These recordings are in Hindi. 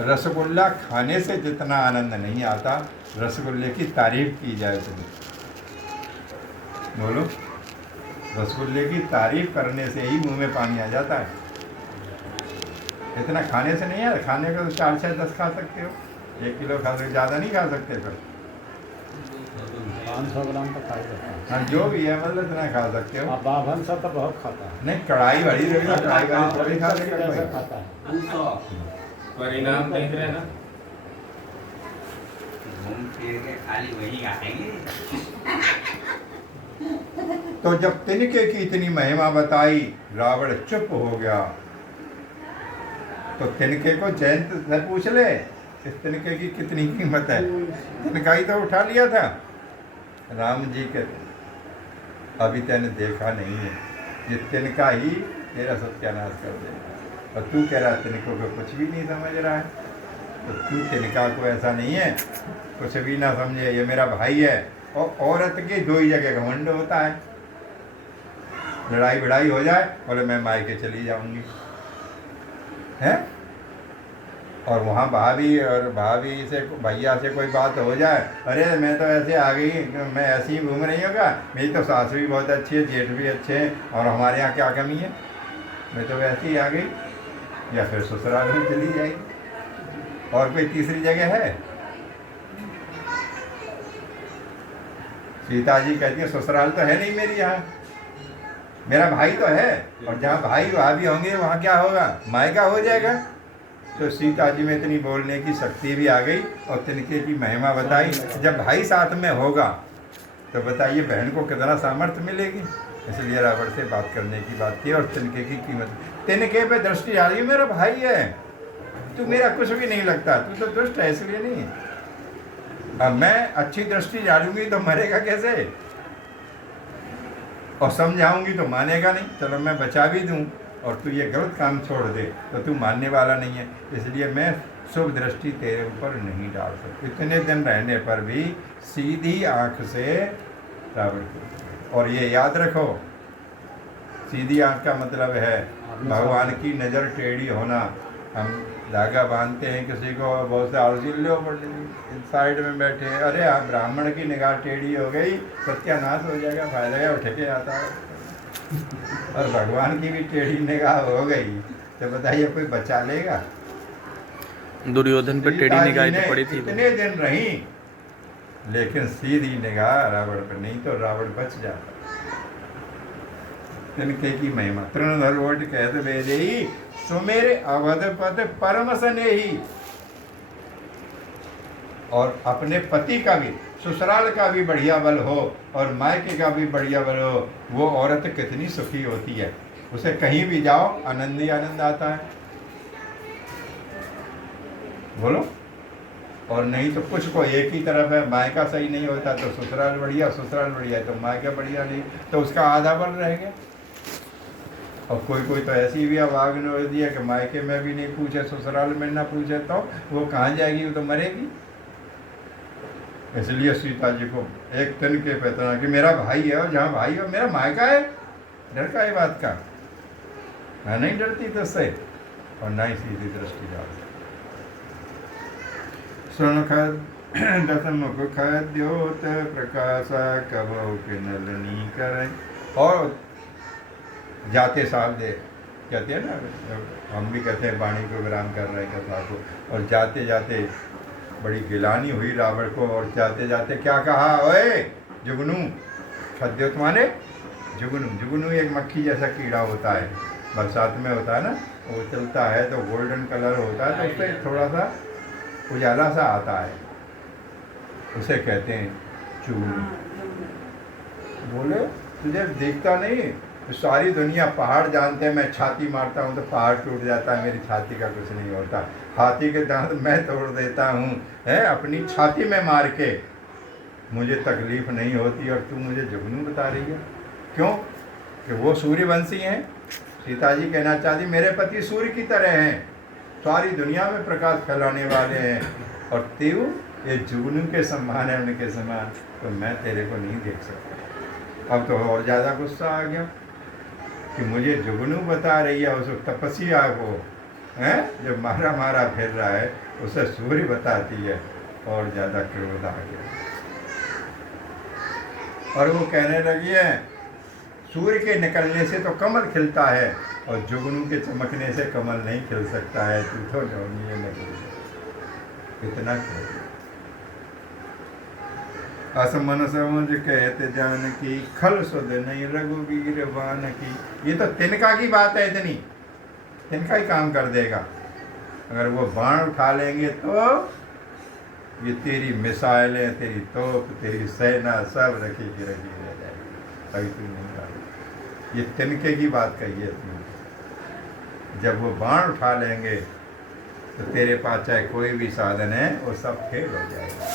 रसगुल्ला खाने से जितना आनंद नहीं आता, रसगुल्ले की तारीफ की जाए तो। बोलो, रसगुल्ले की तारीफ करने से ही मुंह में पानी आ जाता है। इतना खाने से नहीं है, खाने का तो 4 6 10 खा सकते हो, 1 किलो खा सकते, ज़्यादा नहीं खा सकते। फिर 500 ग्राम तो खा ही सकता है। हाँ, जो भी है मतलब इतना खा सकते हो। अब बाभन सा तो बहुत खाता है। नहीं, कढ़ाई भरी रहेगी, कढ़ाई वाली थोड़ी खा लेगा कैसे कोई। खाता है? परिणाम देख रहे हैं ना। घूम फिर के खाली वही आएंगे। तो जब तिनके की इतनी महिमा बताई, रावण चुप हो गया। तो तिनके को जयंत से पूछ ले, इस तिनके की कितनी कीमत है। तिनका ही तो उठा लिया था। राम जी के अभी तेने देखा नहीं है, ये तिनका ही तेरा सत्यानाश कर देगा। और तू कह रहा तिनकों को कुछ भी नहीं समझ रहा है। तो तू तिनका को ऐसा नहीं है, कुछ भी ना समझे, ये मेरा भाई है। और औरत के 2 ही जगह घमंड होता है, लड़ाई भिड़ाई हो जाए, बोले मैं मायके चली जाऊंगी, है। और वहाँ भाभी से, भैया से कोई बात हो जाए, अरे मैं तो ऐसे आ गई, मैं ऐसी ही घूम रही हूँ क्या, मेरी तो सास भी बहुत अच्छी है, जेठ भी अच्छे हैं, और हमारे यहाँ क्या कमी है, मैं तो वैसे ही आ गई। या फिर ससुराल में चली जाएगी। और कोई तीसरी जगह है? सीता जी कहती है ससुराल तो है नहीं मेरी यहाँ, मेरा भाई तो है, और जहाँ भाई भाभी होंगे वहाँ क्या होगा, मायका हो जाएगा। तो सीता जी में इतनी बोलने की शक्ति भी आ गई, और तिनके की महिमा बताई। जब भाई साथ में होगा तो बताइए बहन को कितना सामर्थ्य मिलेगी। इसलिए रावण से बात करने की बात की, और तिनके की कीमत, तिनके पे दृष्टि आ रही, मेरा भाई है, तू मेरा कुछ भी नहीं लगता, तू तो दुष्ट है, इसलिए नहीं। अब मैं अच्छी दृष्टि डालूंगी तो मरेगा कैसे, और समझाऊंगी तो मानेगा नहीं। चलो मैं बचा भी दूं, और तू ये गलत काम छोड़ दे तो तू मानने वाला नहीं है, इसलिए मैं शुभ दृष्टि तेरे ऊपर नहीं डाल सकती। इतने दिन रहने पर भी सीधी आंख से रावण को। और ये याद रखो, सीधी आंख का मतलब है भगवान की नज़र टेढ़ी होना। हम धागा बांधते हैं किसी को, बहुत से आलजिल्लो साइड में बैठे हैं, अरे आप ब्राह्मण की निगाह टेढ़ी हो गई, सत्यानाश हो जाएगा, फायदा क्या, उठ के आता है। और भगवान की भी टेढ़ी निगाह हो गई तो बताइए कोई बचा लेगा? दुर्योधन पे टेढ़ी निगाह तो पड़ी थी। इतने दिन रही, लेकिन सीधी निगाह रावण पर नहीं, तो रावण बच जाता। तिनके की महिमा तृणधरोट कहत वेदेही, सुमेरे अवधपत परम स्नेही। और अपने पति का भी, ससुराल का भी बढ़िया बल हो, और मायके का भी बढ़िया बल हो, वो औरत कितनी सुखी होती है। उसे कहीं भी जाओ आनंद ही आनंद आता है। बोलो। और नहीं तो कुछ को एक ही तरफ है, मायका सही नहीं होता तो ससुराल बढ़िया, ससुराल बढ़िया है तो मायका बढ़िया नहीं, तो उसका आधा बल रह गया। और कोई तो ऐसी भी अभागन हो दिया कि मायके में भी नहीं पूछे, ससुराल में ना पूछे, तो वो कहाँ जाएगी, वो तो मरेगी। इसलिए सीता जी को एक तिनके पे इतना कि मेरा भाई है, और जहाँ भाई हो मेरा मायका है, डर का है बात का। मैं नहीं डरती तुझसे, और ना ही सीधी दृष्टि डालती। सुन खद दसमुख खद्योत प्रकाशा कबो के नलनी करे। और जाते साल दे कहते हैं ना, हम भी कहते हैं वाणी को विराम कर रहे हैं कथा को। और जाते जाते बड़ी गिलानी हुई रावण को, और जाते जाते क्या कहा, ओए जुगनू। खद्योत माने जुगनू। जुगनू एक मक्खी जैसा कीड़ा होता है, बरसात में होता है ना, वो चलता है तो गोल्डन कलर होता है, तो उससे थोड़ा सा उजाला सा आता है, उसे कहते हैं जुगनू। बोले तुझे दिखता नहीं, तो सारी दुनिया पहाड़ जानते हैं, मैं छाती मारता हूँ तो पहाड़ टूट जाता है, मेरी छाती का कुछ नहीं होता। हाथी के दांत मैं तोड़ देता हूँ, है अपनी छाती में मार के, मुझे तकलीफ नहीं होती, और तू मुझे जुगनू बता रही है। क्यों? कि वो सूर्यवंशी हैं। सीता जी कहना चाहती मेरे पति सूर्य की तरह हैं, सारी दुनिया में प्रकाश फैलाने वाले हैं, और तेऊ ये जुगनू के समान है, उनके समान, तो मैं तेरे को नहीं देख सकता। अब तो और ज़्यादा गुस्सा आ गया कि मुझे जुगनू बता रही है, उस तपस्या को, हैं जो मारा मारा फिर रहा है उसे सूर्य बताती है और ज़्यादा क्रोध आ गया। और वो कहने लगी है सूर्य के निकलने से तो कमल खिलता है और जुगनू के चमकने से कमल नहीं खिल सकता है, तू तो डोनिए लगी। इतना कह असमन समझ कहते जान की खल सुध नहीं रघुवीर बान की। ये तो तिनका की बात है, इतनी तिनका ही काम कर देगा। अगर वो बाण उठा लेंगे तो ये तेरी मिसाइलें, तेरी तोप, तेरी सेना सब रखी की रखी रह जाएगी। अभी तू नहीं डाल। ये तिनके की बात कही है तुमने। जब वो बाण उठा लेंगे तो तेरे पास चाहे कोई भी साधन है वो सब फेल हो जाएगा।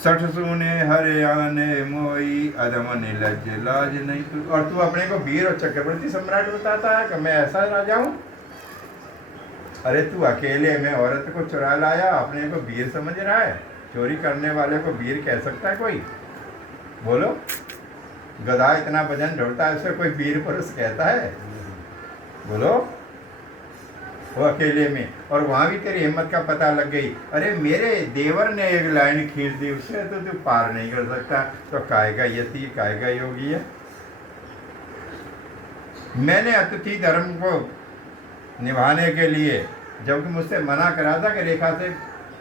सठ सुने हरे आने मोई अधम निलज लाज नहीं तू। और तू अपने को वीर और चक्रवर्ती सम्राट बताता है कि मैं ऐसा राजा हूं। अरे तू अकेले में औरत को चुरा लाया, अपने को वीर समझ रहा है? चोरी करने वाले को वीर कह सकता है कोई? बोलो, गधा इतना वजन ढोता है उसे कोई वीर पुरुष कहता है? बोलो, वो अकेले में। और वहां भी तेरी हिम्मत का पता लग गई। अरे मेरे देवर ने एक लाइन खींच दी, उससे तो तू पार नहीं कर सकता, तो कायगा यति कायगा योगी है। मैंने अतिथि धर्म को निभाने के लिए जबकि मुझसे मना करा था कि रेखा से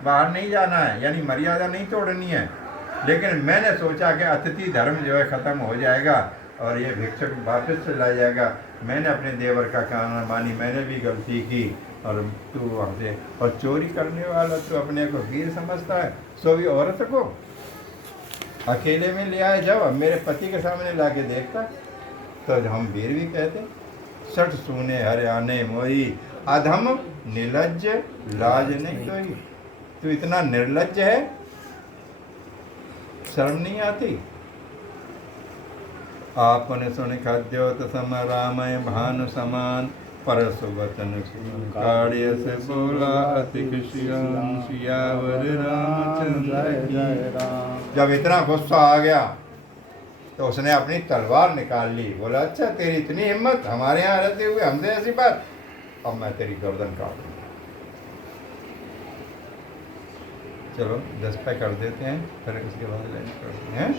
बाहर नहीं जाना है, यानी मर्यादा नहीं तोड़नी है, लेकिन मैंने सोचा कि अतिथि धर्म जो है ख़त्म हो जाएगा और ये भिक्षुक वापस चला जाएगा। मैंने अपने देवर का कहना मानी, मैंने भी गलती की। और तू हमसे और चोरी करने वाला तू अपने को वीर समझता है, सो भी औरत को अकेले में ले आए। जब मेरे पति के सामने ला के देखता तो हम वीर भी कहते। सठ सुने हरियाणे मोई अधम निर्लज लाज नहीं तोई। तू इतना निर्लज है, शर्म नहीं आती? आपने सुन खाद्योत सम रामय भानु समान परसु वचन कार्य से बोला अति खुशियां सियावर रामचंद्र की। जब इतना गुस्सा आ गया तो उसने अपनी तलवार निकाल ली। बोला अच्छा तेरी इतनी हिम्मत, हमारे यहाँ रहते हुए हमसे ऐसी बात, अब मैं तेरी गर्दन काट दूंगा। चलो 10 पे कर देते हैं, फिर इसके बाद लंच करते हैं।